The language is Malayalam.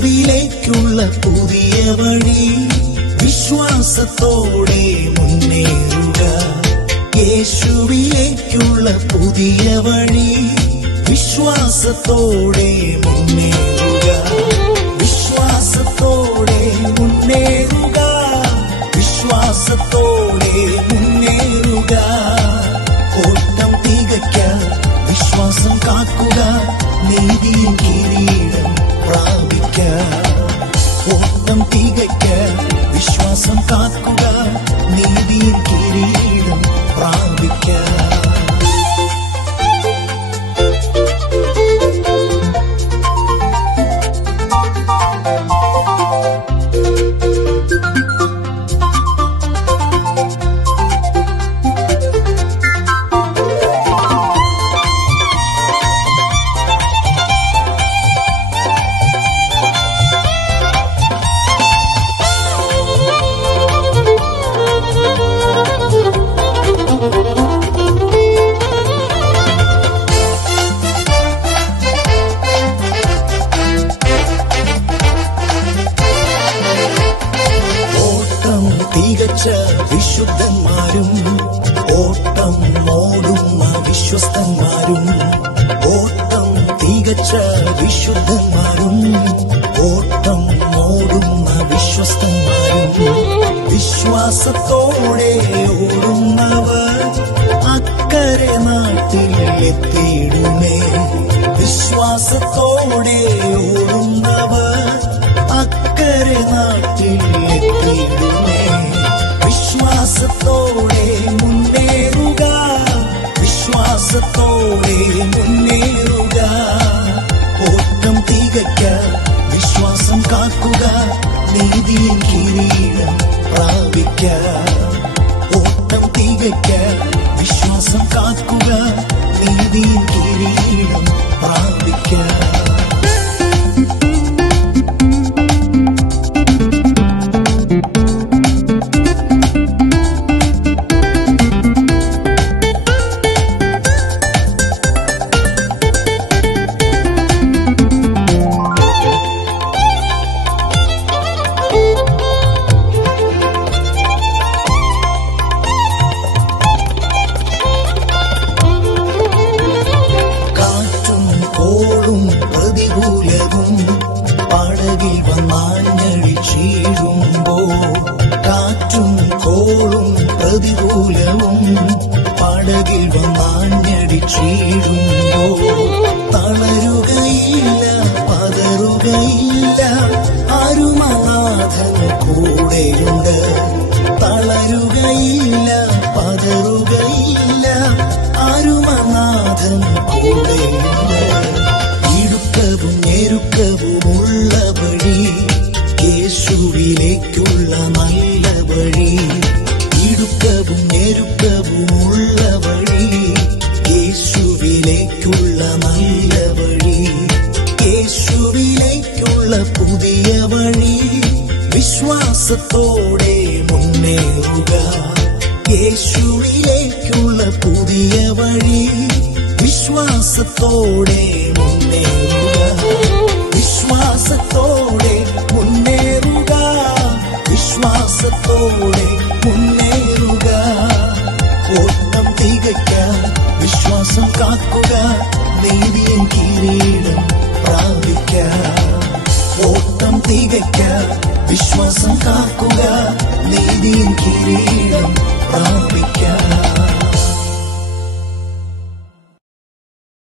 യേശുവിലേക്കുള്ള പുതിയ വഴി വിശ്വാസത്തോടെ മുന്നേറുക. യേശുവിലേക്കുള്ള പുതിയ വഴി വിശ്വാസത്തോടെ മുന്നേറുക. വിശ്വാസത്തോടെ മുന്നേറുക. വിശ്വാസത്തോടെ മുന്നേറുക. ഓട്ടം തികയ്ക്കാൻ വിശ്വാസം കാക്കുക. നീതിയും കിരീടം പ്രാപിക്കാം. ഓട്ടം തികയ്ക്കാൻ വിശ്വാസം കാക്കുക. നീതിയും കിരീടം പ്രാപിക്കാം. തികച്ച വിശുദ്ധന്മാരും ഓട്ടം ഓടുന്ന വിശ്വസ്തന്മാരും. ഓട്ടം തികച്ച വിശുദ്ധന്മാരും ഓട്ടം ഓടുന്ന വിശ്വസ്തന്മാരും. വിശ്വാസത്തോടെ ഓടുന്നവർ അക്കരെ നാട്ടിൽ എത്തിയിടുമേ. വിശ്വാസത്തോടെ ഓടുന്നവർ അക്കരെ നാട്ടിൽ എത്തിയിടുമേ. വിശ്വാസത്തോടെ മുന്നേറുക. വിശ്വാസത്തോടെ മുന്നേറുക. ഓട്ടം തികയ്ക്കാൻ വിശ്വാസം കാക്കുക. നീതിയും കിരീടം പ്രാപിക്കാം. ഓട്ടം തികയ്ക്കാൻ വിശ്വാസം കാക്കുക. നീതിയും കിരീടം പ്രാപിക്കാം. പ്രതികൂലവും പടകിൽ വന്നാഞ്ഞടിച്ചിടുമ്പോ. കാറ്റും കോളും പ്രതികൂലവും പടകിൽ വന്നാഞ്ഞടിച്ചിടുമ്പോ. തളരുകയില്ല, പതറുകയില്ല, അരുമനാഥൻ കൂടെയുണ്ട്. തളരുകയില്ല, പതറുകയില്ല, അരുമനാഥൻ കൂടെയുണ്ട്. ഇടുക്കവും ഞെരുക്കവുമുള്ള വഴി യേശുവിലേക്കുള്ള നല്ല വഴി. ഇടുക്കവും ഞെരുക്കവുമുള്ള വഴി യേശുവിലേക്കുള്ള നല്ല വഴി. യേശുവിലേക്കുള്ള പുതിയ വഴി വിശ്വാസത്തോടെ മുന്നേറുക. യേശുവിലേക്കുള്ള പുതിയ വഴി വിശ്വാസത്തോടെ മുന്നേറുക. വിശ്വാസത്തോടെ മുന്നേറുക. വിശ്വാസത്തോടെ മുന്നേറുക. ഓട്ടം തികയ്ക്കാൻ വിശ്വാസം കാക്കുക. നീതിയും കിരീടം പ്രാപിക്കാം. ഓട്ടം തികയ്ക്കാൻ വിശ്വാസം കാക്കുക. നീതിയും കിരീടം പ്രാപിക്കാം.